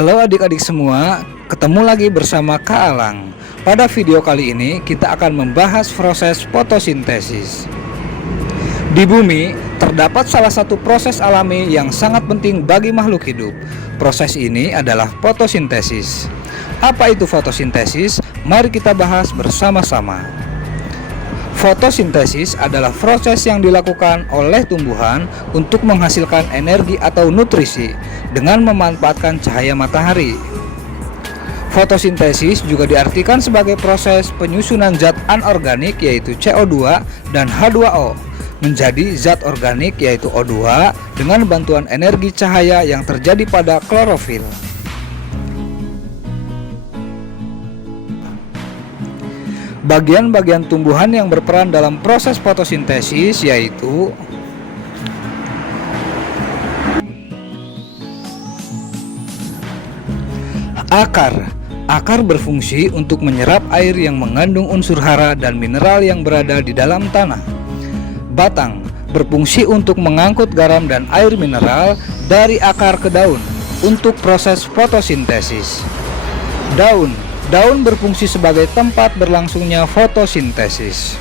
Halo adik-adik semua, ketemu lagi bersama Kak Alang. Pada video kali ini kita akan membahas proses fotosintesis. Di bumi terdapat salah satu proses alami yang sangat penting bagi makhluk hidup. Proses ini adalah fotosintesis. Apa itu fotosintesis? Mari kita bahas bersama-sama. Fotosintesis adalah proses yang dilakukan oleh tumbuhan untuk menghasilkan energi atau nutrisi dengan memanfaatkan cahaya matahari. Fotosintesis juga diartikan sebagai proses penyusunan zat anorganik yaitu CO2 dan H2O menjadi zat organik yaitu O2 dengan bantuan energi cahaya yang terjadi pada klorofil. Bagian-bagian tumbuhan yang berperan dalam proses fotosintesis yaitu akar. Akar berfungsi untuk menyerap air yang mengandung unsur hara dan mineral yang berada di dalam tanah. Batang berfungsi untuk mengangkut garam dan air mineral dari akar ke daun untuk proses fotosintesis. Daun berfungsi sebagai tempat berlangsungnya fotosintesis.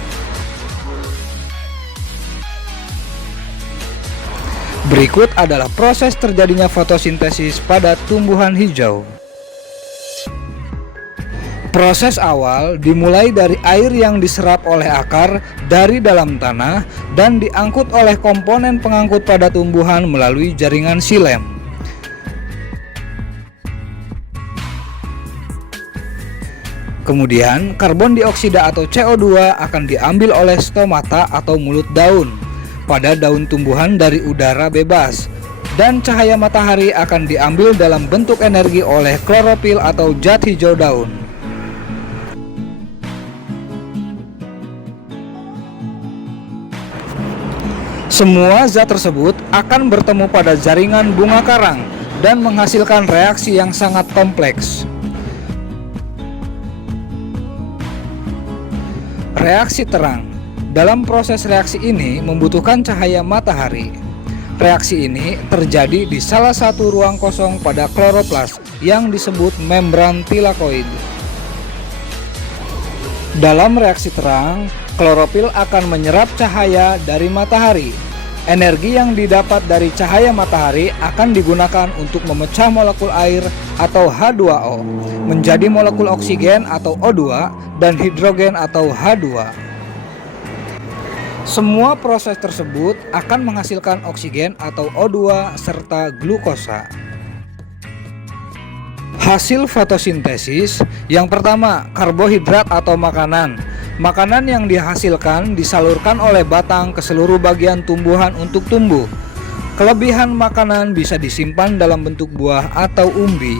Berikut adalah proses terjadinya fotosintesis pada tumbuhan hijau. Proses awal dimulai dari air yang diserap oleh akar dari dalam tanah dan diangkut oleh komponen pengangkut pada tumbuhan melalui jaringan xilem. Kemudian karbon dioksida atau CO2 akan diambil oleh stomata atau mulut daun pada daun tumbuhan dari udara bebas, dan cahaya matahari akan diambil dalam bentuk energi oleh klorofil atau zat hijau daun. Semua zat tersebut akan bertemu pada jaringan bunga karang dan menghasilkan reaksi yang sangat kompleks. Reaksi terang. Dalam proses reaksi ini membutuhkan cahaya matahari. Reaksi ini terjadi di salah satu ruang kosong pada kloroplas yang disebut membran tilakoid. Dalam reaksi terang, klorofil akan menyerap cahaya dari matahari. Energi yang didapat dari cahaya matahari akan digunakan untuk memecah molekul air atau H2O menjadi molekul oksigen atau O2 dan hidrogen atau H2. Semua proses tersebut akan menghasilkan oksigen atau O2 serta glukosa. Hasil fotosintesis yang pertama, karbohidrat atau makanan. Makanan yang dihasilkan disalurkan oleh batang ke seluruh bagian tumbuhan untuk tumbuh. Kelebihan makanan bisa disimpan dalam bentuk buah atau umbi.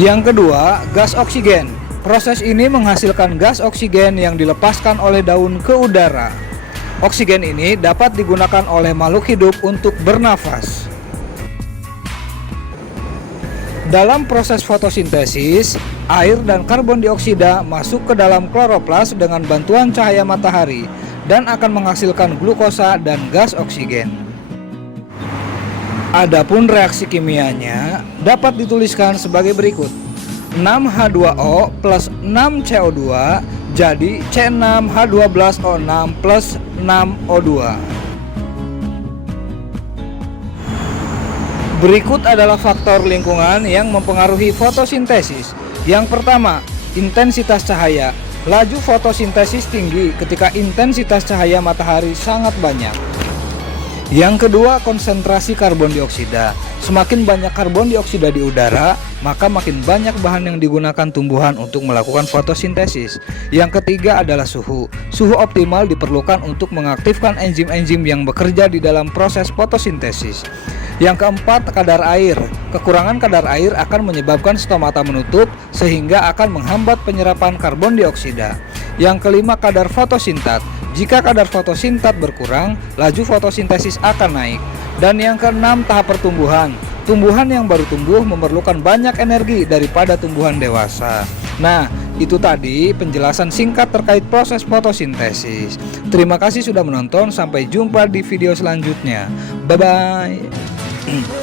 Yang kedua, gas oksigen. Proses ini menghasilkan gas oksigen yang dilepaskan oleh daun ke udara. Oksigen ini dapat digunakan oleh makhluk hidup untuk bernafas. Dalam proses fotosintesis, air dan karbon dioksida masuk ke dalam kloroplas dengan bantuan cahaya matahari dan akan menghasilkan glukosa dan gas oksigen. Adapun reaksi kimianya dapat dituliskan sebagai berikut. 6H2O plus 6CO2 jadi C6H12O6 plus 6O2. Berikut adalah faktor lingkungan yang mempengaruhi fotosintesis. Yang pertama, intensitas cahaya. Laju fotosintesis tinggi ketika intensitas cahaya matahari sangat banyak. Yang kedua, konsentrasi karbon dioksida. Semakin banyak karbon dioksida di udara, maka makin banyak bahan yang digunakan tumbuhan untuk melakukan fotosintesis. Yang ketiga adalah suhu. Suhu optimal diperlukan untuk mengaktifkan enzim-enzim yang bekerja di dalam proses fotosintesis. Yang keempat, kadar air. Kekurangan kadar air akan menyebabkan stomata menutup sehingga akan menghambat penyerapan karbon dioksida. Yang kelima, kadar fotosintat. Jika kadar fotosintat berkurang, laju fotosintesis akan naik. Dan yang keenam, tahap pertumbuhan. Tumbuhan yang baru tumbuh memerlukan banyak energi daripada tumbuhan dewasa. Nah, itu tadi penjelasan singkat terkait proses fotosintesis. Terima kasih sudah menonton, sampai jumpa di video selanjutnya. Bye-bye.